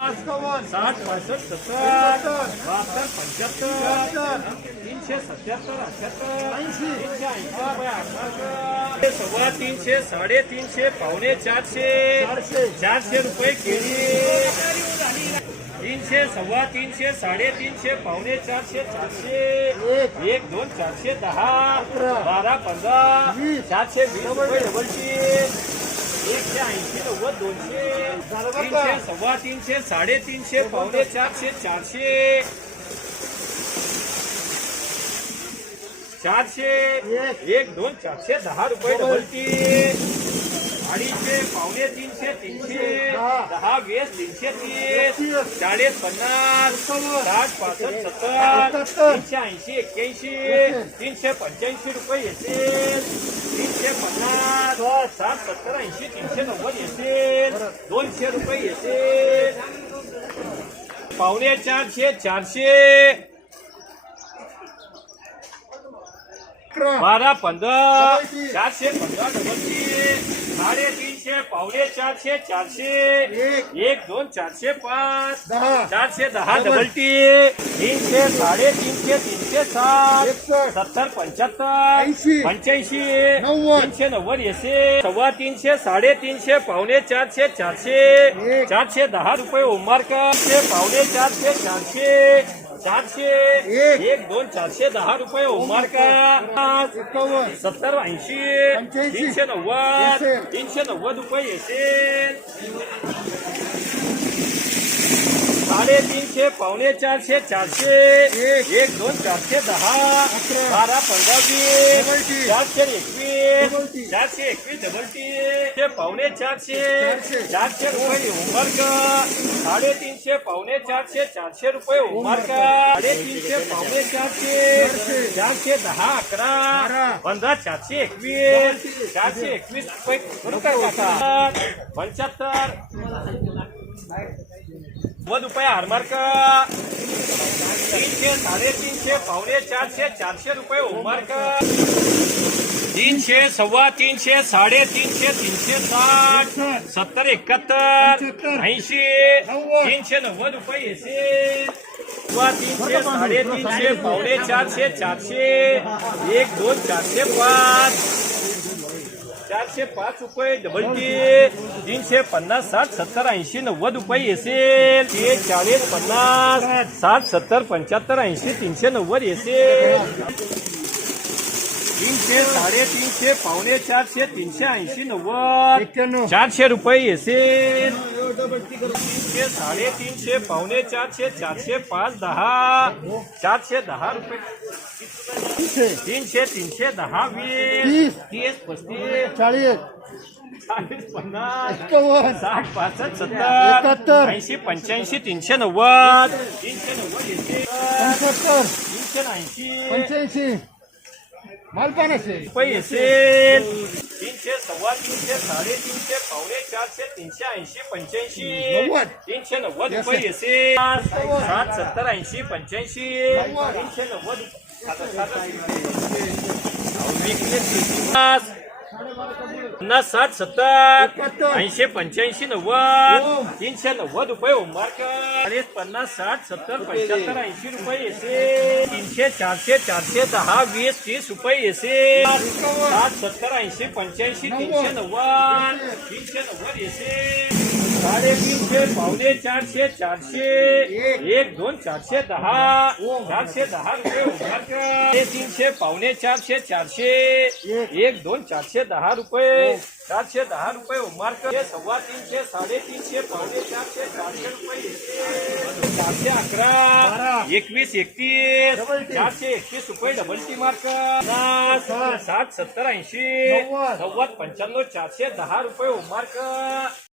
साठ पासष्ट सत्तर. बहात्तर पंच्याहत्तर. तीनशे सत्याहत्तर अठ्याहत्तर. तीनशे ऐंशी. सव्वा तीनशे साडेतीनशे पावणे चारशे. चारशे. रुपये केळी तीनशे सव्वा तीनशे साडेतीनशे पावणे चारशे चारशे. एक. दोन चारशे दहा. बारा पंधरा. चारशे वीस रुपये डबलची एकशे ऐंशी नव्वद दोनशे तीनशे सव्वा तीनशे साडेतीनशे पावणे चारशे चारशे चारशे एक दोन चारशे दहा रुपये डबल तीन अडीचशे पावणे तीनशे तीनशे दहा वीस तीनशे तीस चाळीस पन्नास साठ पासष्ट सत्तर तीनशे ऐंशी एक्क्याऐंशी तीनशे पंच्याऐंशी रुपये येतील तीनशे पन्नास साठ सत्तर ऐंशी तीनशे नव्वद येतील दोनशे रुपये येतील पावणे चारशे चारशे बारा पंधरा चारशे पंधरा डबलची साडेतीनशे पावणे चारशे चारशे एक. दोन चारशे पाच. चारशे दहा डबल. टी. तीनशे साडेतीनशे तीनशे साठ. सत्तर पंच्याहत्तर. पंच्याऐंशी. तीनशे नव्वद येसे सव्वा तीनशे साडेतीनशे पावणे चारशे चारशे. चारशे दहा रुपये उमारका पावणे चारशे चारशे. चारशे एक दोन चारशे दहा रुपये उमारका सत्तर ऐंशी तीनशे नव्वद तीनशे नव्वद रुपये येते साडेतीनशे पावणे चारशे चारशे एक दोन चारशे दहा बारा पंधरा वीस चारशे एकवीस चारशे एकवीस डबल टी ते पावणे चारशे चारशे रुपये उमरक साडेतीनशे पावणे चारशे चारशे रुपये उमरक साडेतीनशे पावणे चारशे चारशे दहा अकरा पंधरा चारशे एकवीस चारशे एकवीस रुपये पंच्याहत्तर रुपये हारमार्क तीनशे साडेतीनशे पावणे चारशे चारशे रुपये होममार्क तीनशे सव्वा तीनशे साडेतीनशे तीनशे साठ सत्तर. एकाहत्तर ऐंशी. तीनशे नव्वद रुपये येसे सव्वा तीनशे साडेतीनशे पावणे चारशे चारशे. एक दोन चारशे पाच. चारशे पाँच रुपये डबल टी तीनशे पन्ना साठ, सत्तर ऐसी नव्वद रुपये येसेल. ते चाळीस साठ, सत्तर पंचहत्तर ऐसी तीन से नव्वद येसेल. तीनशे साडेतीनशे पावणे चारशे तीनशे ऐंशी नव्वद. चारशे रुपये येसेल तीनशे साडेतीनशे पावणे चारशे चारशे पाच दहा. चारशे दहा रुपये. तीनशे. तीनशे दहा वीस. तीस. पस्तीस. चाळीस. चाळीस पन्नास. साठ पासष्ट सत्तर. ऐंशी पंच्याऐंशी तीनशे नव्वद. तीनशे नव्वद तीनशे ऐंशी. पंच्याऐंशी. मालपानाशे रुपये येसेल तीनशे सव्वा तीनशे साडेतीनशे पावणे चारशे तीनशे ऐंशी पंच्याऐंशी. नव्वद. तीनशे नव्वद रुपये येसेल साठ सत्तर ऐंशी पंच्याऐंशी. तीनशे नव्वद. पन्नास साठ सत्तर ऐंशी पंच्याऐंशी नव्वद तीनशे नव्वद रुपये चाळीस पन्नास साठ सत्तर पंच्याहत्तर ऐंशी रुपये येसे. तीनशे चारशे चारशे दहा वीस तीस रुपये येसे. साठ सत्तर ऐंशी पंच्याऐंशी तीनशे नव्वद तीनशे नव्वद येसे. साडेतीनशे पावणे चारशे चारशे एक दोन चारशे दहा दहा रुपये एक दोन चारशे दहा रुपये चारशे दहा रुपये उमारक सव्वा तीनशे साडेतीनशे पावणे चारशे चारशे रुपये चारशे अकरा एकवीस एकतीस चारशे एकतीस रुपये डबल टी मार्क साठ सत्तर ऐंशी नव्वद चारशे दहा रुपये उमारक